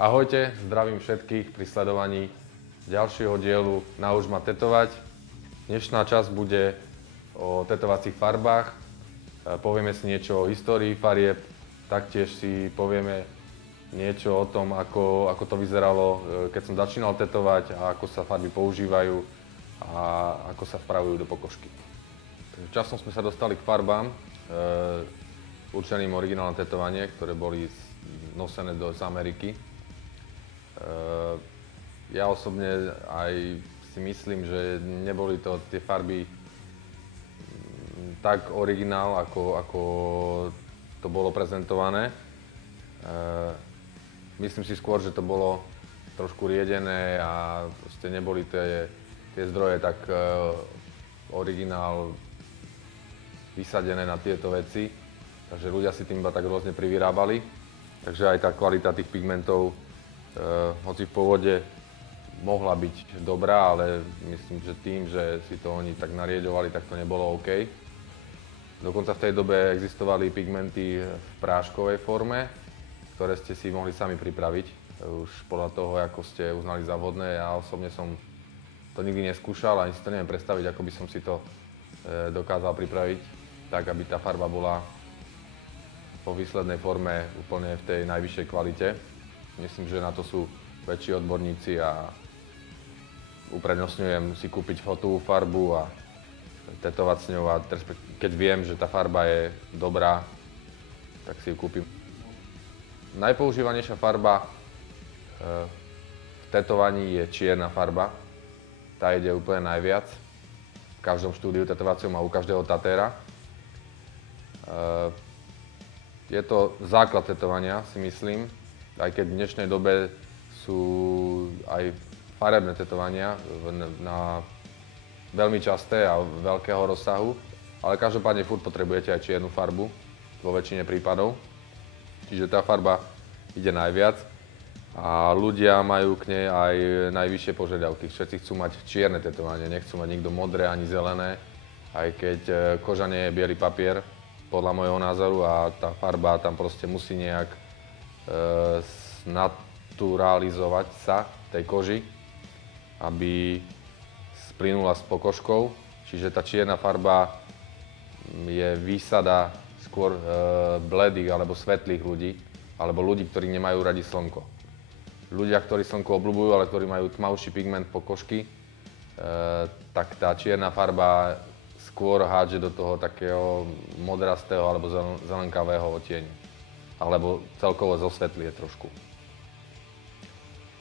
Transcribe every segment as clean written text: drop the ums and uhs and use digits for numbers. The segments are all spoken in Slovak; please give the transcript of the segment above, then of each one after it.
Ahojte, zdravím všetkých pri sledovaní ďalšieho dielu Nauč ma tetovať. Dnešná časť bude o tetovacích farbách. Povieme si niečo o histórii farieb, taktiež si povieme niečo o tom, ako to vyzeralo, keď som začínal tetovať a ako sa farby používajú a ako sa vpravujú do pokožky. Časom sme sa dostali k farbám určeným originálne tetovanie, ktoré boli nosené z Ameriky. Ja osobne aj si myslím, že neboli to tie farby tak originál, ako to bolo prezentované. Myslím si skôr, že to bolo trošku riedené a proste neboli tie zdroje tak originál vysadené na tieto veci, takže ľudia si tým iba tak rôzne privyrábali. Takže aj tá kvalita tých pigmentov, hoci v pôvode mohla byť dobrá, ale myslím, že tým, že si to oni tak narieďovali, tak to nebolo OK. Dokonca v tej dobe existovali pigmenty v práškovej forme, ktoré ste si mohli sami pripraviť, už podľa toho, ako ste uznali za vhodné. Ja osobne som to nikdy neskúšal, ani si to neviem predstaviť, ako by som si to dokázal pripraviť, tak aby tá farba bola po výslednej forme úplne v tej najvyššej kvalite. Myslím, že na to sú väčší odborníci a uprednostňujem si kúpiť hotovú farbu a tetovať s ňou a keď viem, že tá farba je dobrá, tak si ju kúpim. Najpoužívanejšia farba v tetovaní je čierna farba. Tá ide úplne najviac. V každom štúdiu tetovacom a u každého tatéra. Je to základ tetovania, si myslím, aj keď v dnešnej dobe sú aj farebné tetovania na veľmi časté a veľkého rozsahu, ale každopádne furt potrebujete aj čiernu farbu vo väčšine prípadov. Čiže tá farba ide najviac a ľudia majú k nej aj najvyššie požiadavky. Všetci chcú mať čierne tetovanie, nechcú mať nikto modré ani zelené, aj keď koža nie je biely papier, podľa môjho názoru, a tá farba tam proste musí nejak naturalizovať sa tej koži, aby splynula s pokožkou. Čiže tá čierna farba je výsada skôr bledých alebo svetlých ľudí, alebo ľudí, ktorí nemajú radi slnko. Ľudia, ktorí slnko obľúbujú, ale ktorí majú tmavší pigment pokožky, tak tá čierna farba skôr hádže do toho takého modrastého alebo zelenkavého odtieňu. Alebo celkovo zosvetlie trošku.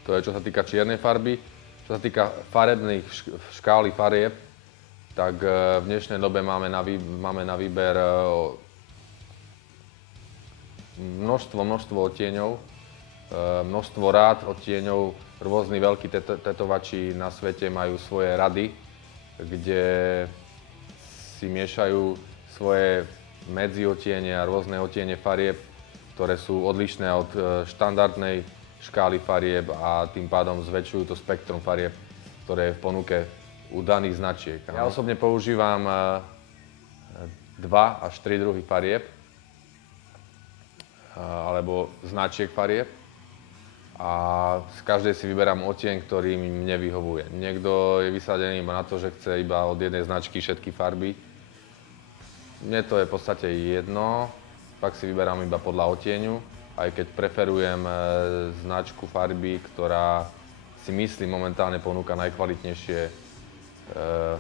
To je, čo sa týka čiernej farby. Čo sa týka farebných škály farieb, tak v dnešnej dobe máme na výber množstvo odtieňov, množstvo rád odtieňov. Rôzni veľkí tetovači na svete majú svoje rady, kde si miešajú svoje medziodtiene a rôzne odtiene farieb, ktoré sú odlišné od štandardnej škály farieb a tým pádom zväčšujú to spektrum farieb, ktoré je v ponuke u daných značiek. Ja osobne používam 2 až 3 druhy farieb alebo značiek farieb a z každej si vyberám odtieň, ktorý mne vyhovuje. Niekto je vysadený iba na to, že chce iba od jednej značky všetky farby. Mne to je v podstate jedno, pak si vyberám iba podľa odtieňu, aj keď preferujem značku farby, ktorá si myslím momentálne ponúka najkvalitnejšie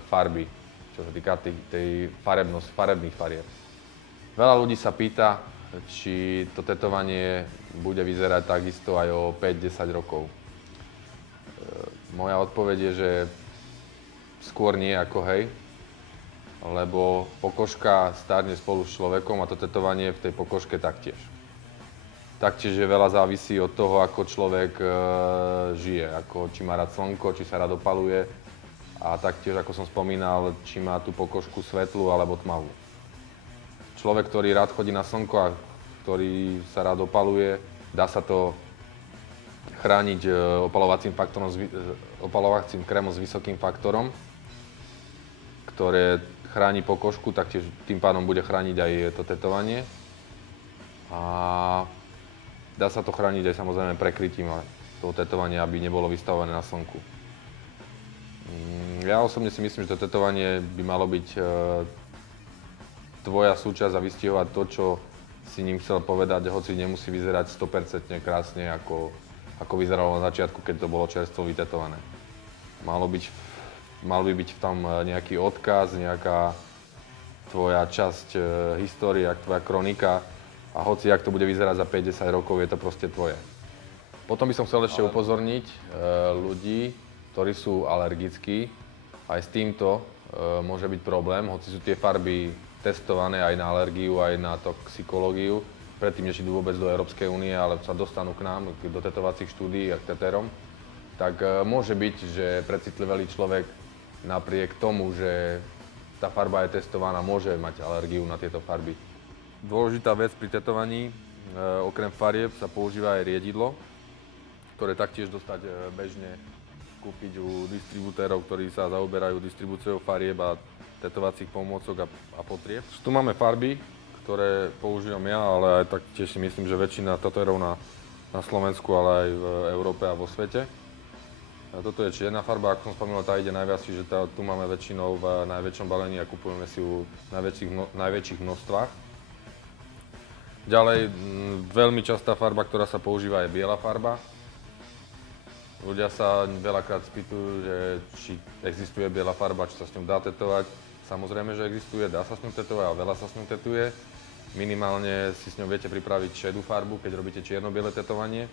farby, čo sa týka tej farebných farieb. Veľa ľudí sa pýta, či to tetovanie bude vyzerať takisto aj o 5-10 rokov. Moja odpoveď je, že skôr nie ako hej, lebo pokožka starne spolu s človekom a to tetovanie v tej pokožke taktiež. Taktiež veľa závisí od toho, ako človek žije, či má rád slnko, či sa rád opaluje a taktiež, ako som spomínal, či má tú pokožku svetlú alebo tmavú. Človek, ktorý rád chodí na slnko a ktorý sa rád opaluje, dá sa to chrániť opalovacím krémom s vysokým faktorom, ktoré chráni pokožku, taktiež tým pádom bude chrániť aj to tetovanie. A Dá sa to chrániť aj samozrejme prekrytím toho tetovania, aby nebolo vystavované na slnku. Ja osobne si myslím, že to tetovanie by malo byť tvoja súčasť a vystihovať to, čo si ním chcel povedať, hoci nemusí vyzerať 100% krásne, ako vyzeralo na začiatku, keď to bolo čerstvo vytetované. Mal by byť v tom nejaký odkaz, nejaká tvoja časť histórie, tvoja kronika a hoci jak to bude vyzerať za 5-10 rokov, je to proste tvoje. Potom by som chcel ešte upozorniť ľudí, ktorí sú alergickí. Aj s týmto môže byť problém, hoci sú tie farby testované aj na alergiu, aj na toxikológiu, predtým, než idú vôbec do Európskej únie, ale sa dostanú k nám, do tetovacích štúdií a k tetérom, tak môže byť, že precitlivý človek napriek tomu, že tá farba je testovaná, môže mať alergiu na tieto farby. Dôležitá vec pri tetovaní, okrem farieb sa používa aj riedidlo, ktoré taktiež dostať bežne kúpiť u distribútorov, ktorí sa zaoberajú distribúciou farieb a tetovacích pomôcok a potrieb. Tu máme farby, ktoré používam ja, ale aj tak tiež si myslím, že väčšina tatérov na Slovensku, ale aj v Európe a vo svete. A toto je čierna farba, ako som spomínal, tá ide najviac, že tu máme väčšinou v najväčšom balení a kupujeme si ju v najväčších množstvách. Ďalej, veľmi častá farba, ktorá sa používa, je biela farba. Ľudia sa veľakrát spýtujú, že či existuje biela farba, či sa s ňou dá tetovať. Samozrejme, že existuje, dá sa s ňou tetovať a veľa sa s ňou tetuje. Minimálne si s ňou viete pripraviť šedú farbu, keď robíte čierno-biele tetovanie.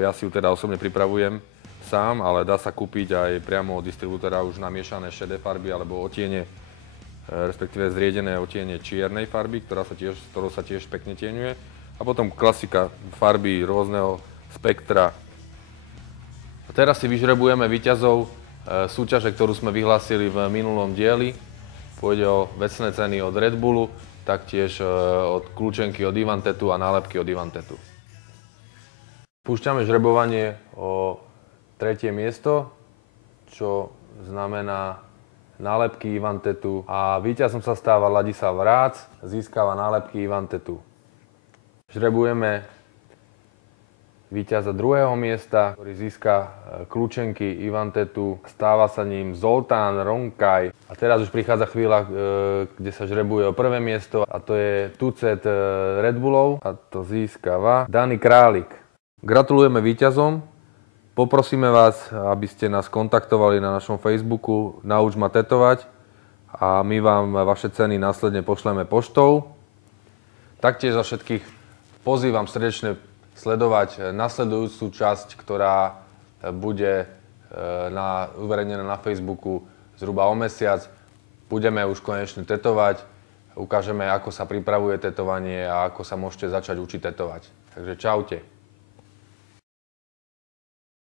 Ja si ju teda osobne pripravujem sám, ale dá sa kúpiť aj priamo od distribútora už namiešané šedé farby alebo otiene, respektíve zriedené otiene čiernej farby, ktorou sa tiež pekne tieňuje. A potom klasika farby rôzneho spektra. A teraz si vyžrebujeme víťazov súťaže, ktorú sme vyhlásili v minulom dieli. Pôjde o vecné ceny od Red Bullu, taktiež od kľúčenky od Ivantetu a nálepky od Ivantetu. Púšťame žrebovanie o 3. miesto, čo znamená nálepky Ivantetu a víťazom sa stáva Ladislav Rác, získava nálepky Ivantetu. Žrebujeme víťaza 2. miesta, ktorý získa kľúčenky Ivantetu, stáva sa ním Zoltán Ronkaj. A teraz už prichádza chvíľa, kde sa žrebuje o 1. miesto a to je tucet Red Bullov a to získava Dani Králik. Gratulujeme víťazom. Poprosíme vás, aby ste nás kontaktovali na našom Facebooku Nauč ma tetovať a my vám vaše ceny následne pošleme poštou. Taktiež za všetkých pozývam srdečne sledovať nasledujúcu časť, ktorá bude uverejnená na Facebooku zhruba o mesiac. Budeme už konečne tetovať, ukážeme, ako sa pripravuje tetovanie a ako sa môžete začať učiť tetovať. Takže čaute.